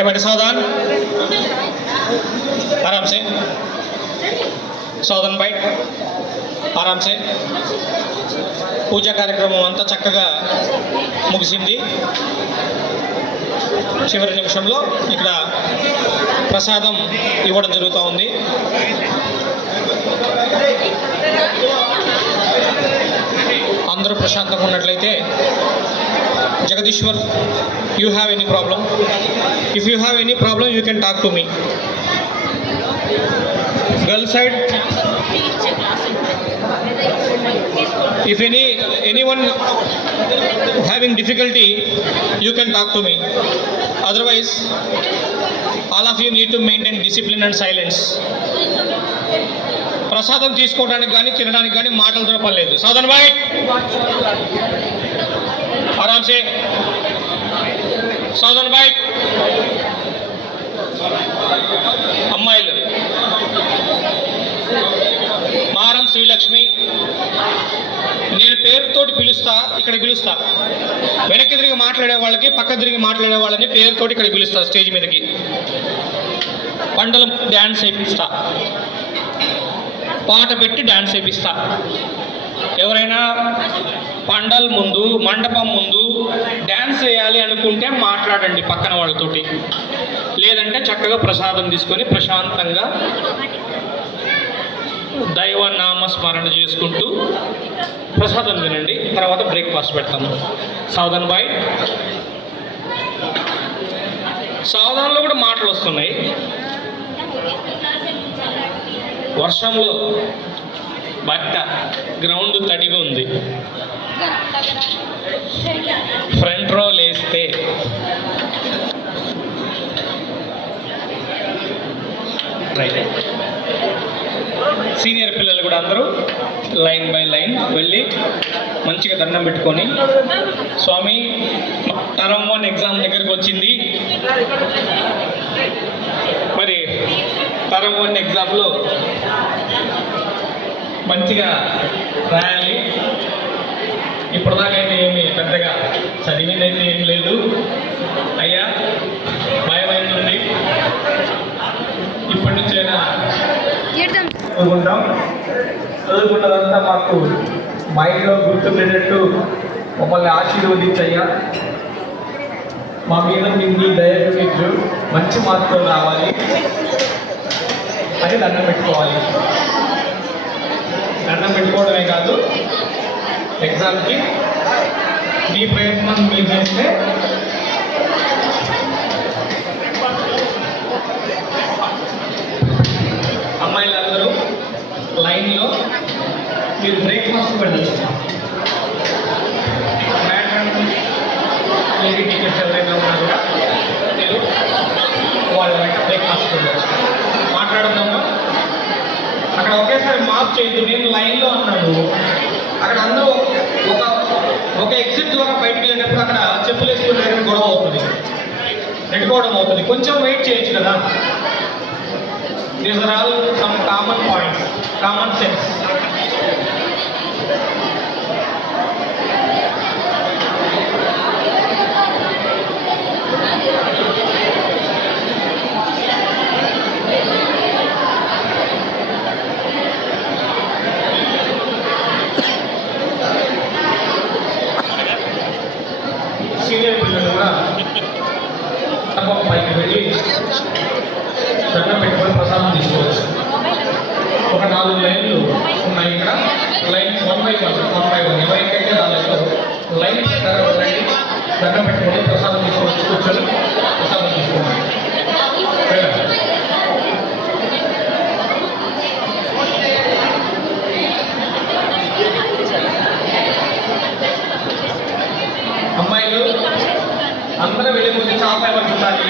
बैठे बैठे सावधान, आराम से सावधान बैठ, आराम से। పూజా కార్యక్రమం అంతా చక్కగా ముగిసింది. చివరి నిమిషంలో ఇక్కడ ప్రసాదం ఇవ్వడం జరుగుతూ ఉంది. అందరూ ప్రశాంతంగా ఉన్నట్లయితే. Jagadishwar, you have any problem? If you have any problem you can talk to me. Girl side, if anyone having difficulty you can talk to me, otherwise all of you need to maintain discipline and silence. ప్రసాదం తీసుకోవడానికి కానీ తినడానికి కానీ మాటలతో పని లేదు. సాధన్ భాయ్ ఆరామ్ సే, సాధన్ భాయ్. అమ్మాయిలు మారం శ్రీలక్ష్మి, నేను పేరుతోటి పిలుస్తా, ఇక్కడ పిలుస్తా. వెనక్కి తిరిగి మాట్లాడే వాళ్ళకి, పక్క తిరిగి మాట్లాడే వాళ్ళని పేరుతోటి ఇక్కడ పిలుస్తా స్టేజ్ మీదకి. పండల డ్యాన్స్ వేయిస్తా, పాట పెట్టి డ్యాన్స్ వేయిస్తా. ఎవరైనా పండల్ ముందు, మండపం ముందు డ్యాన్స్ వేయాలి అనుకుంటే మాట్లాడండి పక్కన వాళ్ళతోటి. లేదంటే చక్కగా ప్రసాదం తీసుకొని ప్రశాంతంగా దైవ నామస్మరణ చేసుకుంటూ ప్రసాదం తినండి. తర్వాత బ్రేక్ఫాస్ట్ పెడతాము. సావధాన్ బాయ్. సావధాన్లో కూడా మాటలు వస్తున్నాయి. వర్షంలో బట్ట గ్రౌండ్ తడిగా ఉంది. ఫ్రంట్ రో లేస్తే రైట్. సీనియర్ పిల్లలు కూడా అందరూ లైన్ బై లైన్ వెళ్ళి మంచిగా దండం పెట్టుకొని, స్వామి టర్మ్ 1 ఎగ్జామ్ దగ్గరకు వచ్చింది, మరి టర్మ్ 1 ఎగ్జామ్లో మంచిగా రాయాలి. ఇప్పటిదాకైతే ఏమి పెద్దగా చదివిందైతే ఏం లేదు అయ్యా, భయమైంది. ఇప్పటి నుంచైనా చదువుకుంటాం. చదువుకున్నదంతా మాకు మైండ్లో గుర్తుండేటట్టు మమ్మల్ని ఆశీర్వదించయ్యా. మా మీద మీ దయ చూపించు, మంచి మార్కులు రావాలి అని దండం పెట్టుకోవాలి. దండం పెట్టుకోవడమే కాదు, ఎగ్జామ్కి మీ ప్రయత్నం మీరు చేస్తే అమ్మాయిలందరూ లైన్లో మీరు బ్రేక్ఫాస్ట్ వెళ్ళచ్చు. లేడీ టీచర్స్ ఎవరైనా ఉన్నా కూడా మీరు వాళ్ళ వెంట బ్రేక్ఫాస్ట్ వెళ్ళచ్చు. మాట్లాడదామా? అక్కడ ఒకేసారి మార్క్ చేయొద్దు. నేను లైన్లో అన్నాను, అక్కడ అందరూ ఒక ఎగ్జిట్ ద్వారా బయటకు వెళ్ళినప్పుడు అక్కడ చెప్పులు వేసుకునే గొడవ అవుతుంది, నెట్టుకోవడం అవుతుంది. కొంచెం వెయిట్ చేయొచ్చు కదా. These are all some common points, common sense. Senior పిల్లలు కూడా పైకి వెళ్ళి దండం పెట్టుకొని ప్రసాదం తీసుకోవచ్చు. ఒక 4 లైన్లు ఉన్నాయి ఇక్కడ. లైన్ 1 by 1 ఎవరికైతే రాలేదో లైన్ వెళ్ళండి, దండం పెట్టుకొని ప్రసాదం తీసుకోవచ్చు. కూర్చొని ప్రసాదం తీసుకోండి. అమ్మాయిలు అందరూ వెళ్ళి ముందు చాప ఎవరు చుట్టాలి?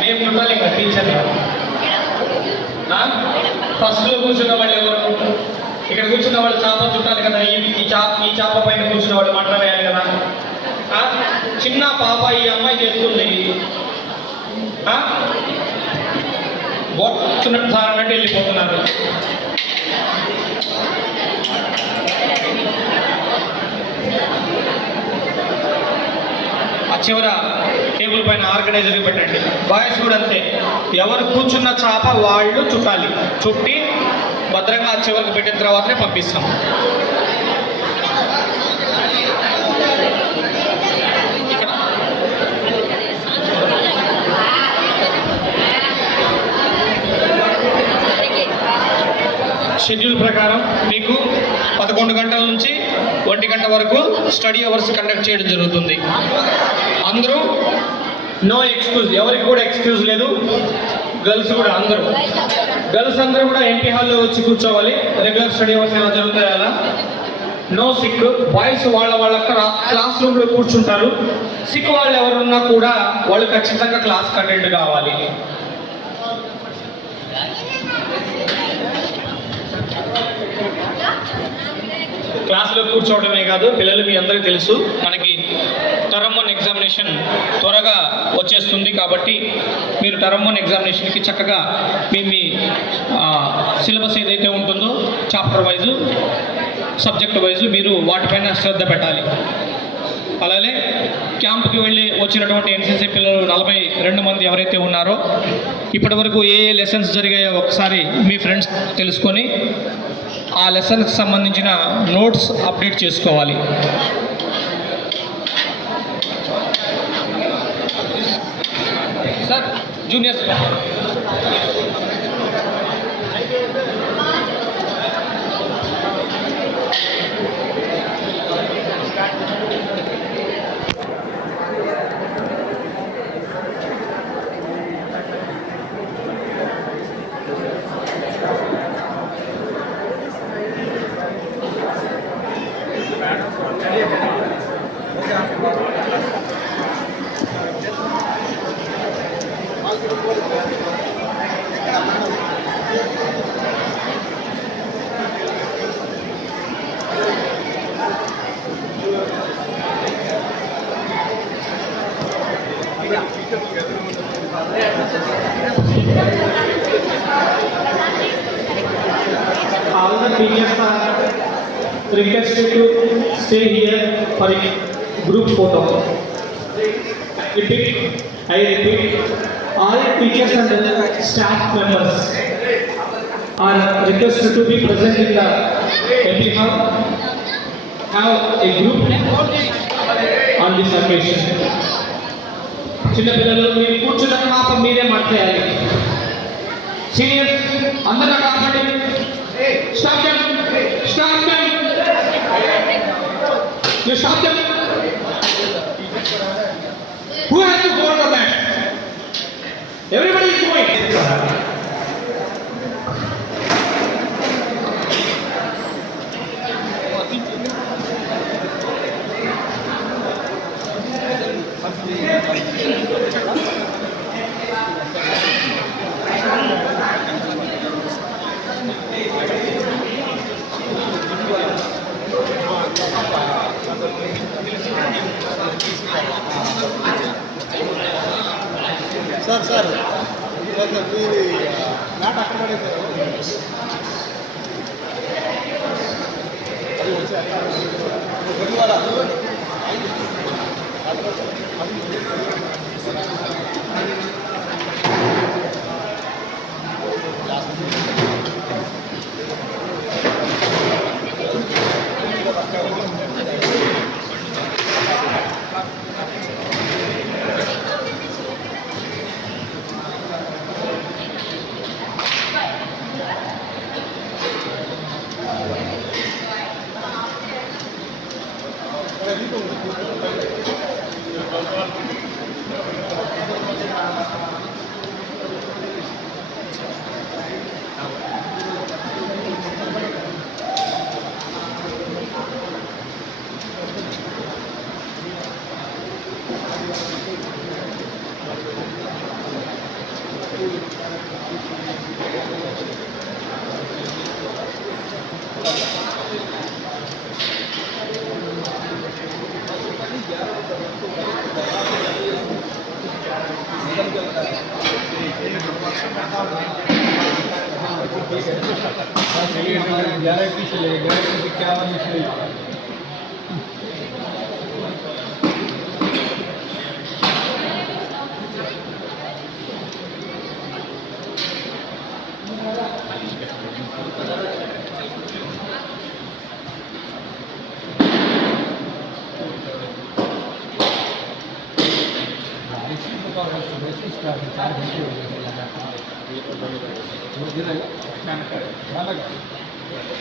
మేము చుట్టాలి ఇంకా టీచర్. ఫస్ట్లో కూర్చున్న వాళ్ళు ఎవరు? ఇక్కడ కూర్చున్న వాళ్ళు చాప చుట్టాలి కదా. ఈ చాప పైన కూర్చున్న వాళ్ళు మంట వేయాలి కదా. చిన్న పాప ఈ అమ్మాయి చేస్తుంది, బొట్టున్నట్టు సార్ అన్నట్టు వెళ్ళిపోతున్నారు. చివర టేబుల్ పైన ఆర్గనైజర్ పెట్టండి. బాయ్స్ కూడా అంతే, ఎవరు కూర్చున్న చాప వాళ్ళు చుట్టాలి. చుట్టి భద్రంగా చివరికి పెట్టిన తర్వాతనే పంపిస్తాం. షెడ్యూల్ ప్రకారం మీకు 11 గంటల నుంచి 1 గంట వరకు స్టడీ అవర్స్ కండక్ట్ చేయడం జరుగుతుంది. అందరూ నో ఎక్స్క్యూజ్, ఎవరికి కూడా ఎక్స్క్యూజ్ లేదు. గర్ల్స్ కూడా గర్ల్స్ అందరూ కూడా ఎంపీ హాల్లో వచ్చి కూర్చోవాలి. రెగ్యులర్ స్టడీ అవర్స్ ఎలా జరుగుతాయి అలా. No sick. బాయ్స్ వాళ్ళ క్లాస్ రూమ్లో కూర్చుంటారు. సిక్ వాళ్ళు ఎవరున్నా కూడా వాళ్ళు ఖచ్చితంగా క్లాస్కి అటెండ్ కావాలి. క్లాస్లో కూర్చోవడమే కాదు, పిల్లలు మీ అందరికీ తెలుసు మనకి టర్మ్ 1 ఎగ్జామినేషన్ త్వరగా వచ్చేస్తుంది. కాబట్టి మీరు టర్మ్ 1 ఎగ్జామినేషన్కి చక్కగా మీ సిలబస్ ఏదైతే ఉంటుందో చాప్టర్ వైజు, సబ్జెక్ట్ వైజు మీరు వాటిపైన శ్రద్ధ పెట్టాలి. అలాగే క్యాంప్కి వెళ్ళి వచ్చినటువంటి ఎన్సీసీ పిల్లలు 42 మంది ఎవరైతే ఉన్నారో ఇప్పటి వరకు ఏ లెసన్స్ జరిగాయో ఒకసారి మీ ఫ్రెండ్స్ తెలుసుకొని ఆ లెసన్కి సంబంధించిన నోట్స్ అప్డేట్ చేసుకోవాలి. Sir juniors all the teachers are requested to stay here for a group photo. I repeat, all teachers and staff members are requested to be present in the empty hall. Have a group on this occasion. చిన్న పిల్లలు మీరు కూర్చున్న పాపం మీరే మాట్లాడాలి. సీనియర్స్ అందరూ కాపాడి stop them. You stop them. Who has to hold the mat? Everybody is going. Sir mat అక్కడ పడేసారు. गारंटी से ले गारंटी क्या 4 घंटे हो गए लगातार। वो गिरेगा क्या लगा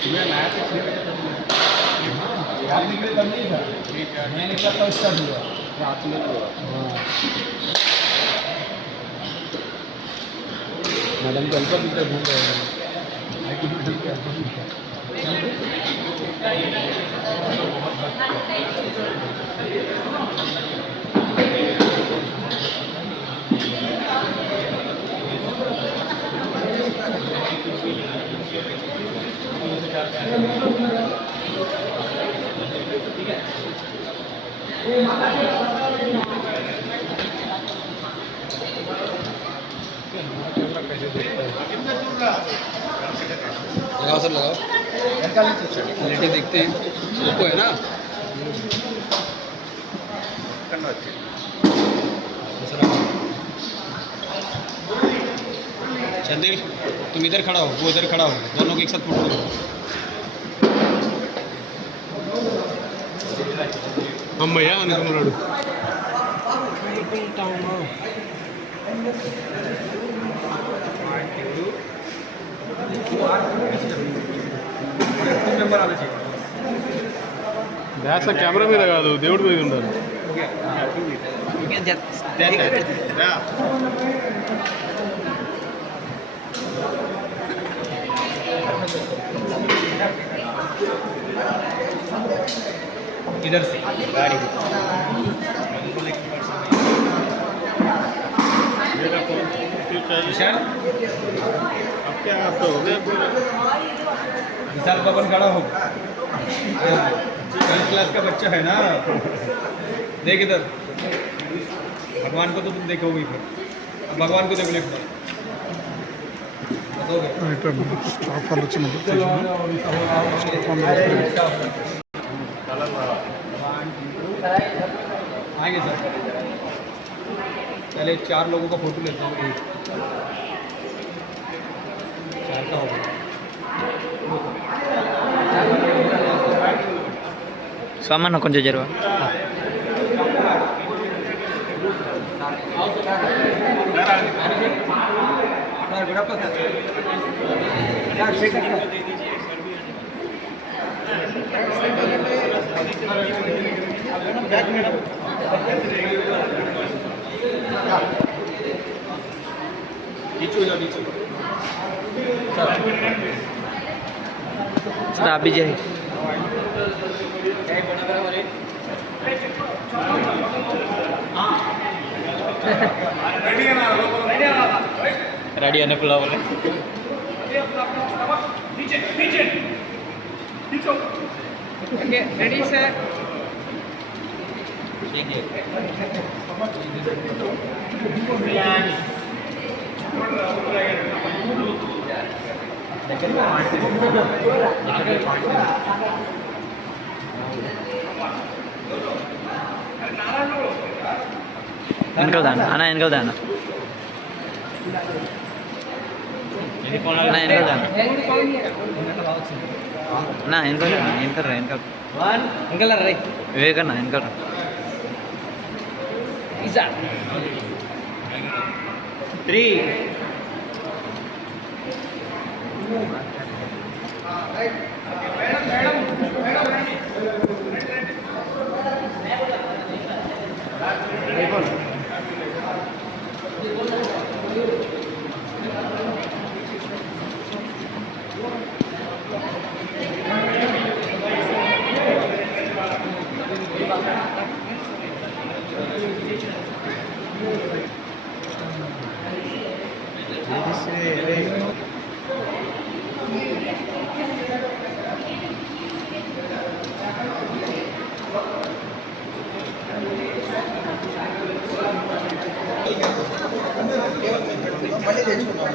सुबह लाया तो 6 बजे तक यार निकले तब नहीं था मैं निकला तब स्टार्ट हुआ रात में हुआ। मैडम को अल्पा मीटर घूम रहे हैं लगाओ सर लगाओ क्वालिटी देखते हैं ओप्पो है ना चंदिल तुम इधर खड़ा हो वो इधर खड़ा हो दोनों के एक साथ फोटो लो अम्मయ్య అనుకున్నాడు ధ్యాస కెమెరా మీద కాదు దేవుడి మీద ఉండాలి इधर से गाड़ी विशाल अब क्या आप तो हो गए विशाल पवन खड़ा हो 12th क्लास का बच्चा है ना देख इधर भगवान को तो तुम देखोगे फिर अब भगवान को देखो लेफ्ट स्टाफ వాళ్ళు వచ్చినప్పుడు आएंगे सर पहले 4 लोगों का फोटो लेता हूँ 4 का होगा సామాన్ కొంచెం జరుగు आप भी जाए रेडी आने पुला बोले रेडी सर ठीक है వెనకాల దాన్న అన్న వెనకాల దాన్న అన్న వెనకాల దాన్న అన్న వెనకాల వెనకాల వెనకాల రై వివేకన్న వెనకాల పిజ్జా 3 మళ్ళీ తెచ్చుకున్నాం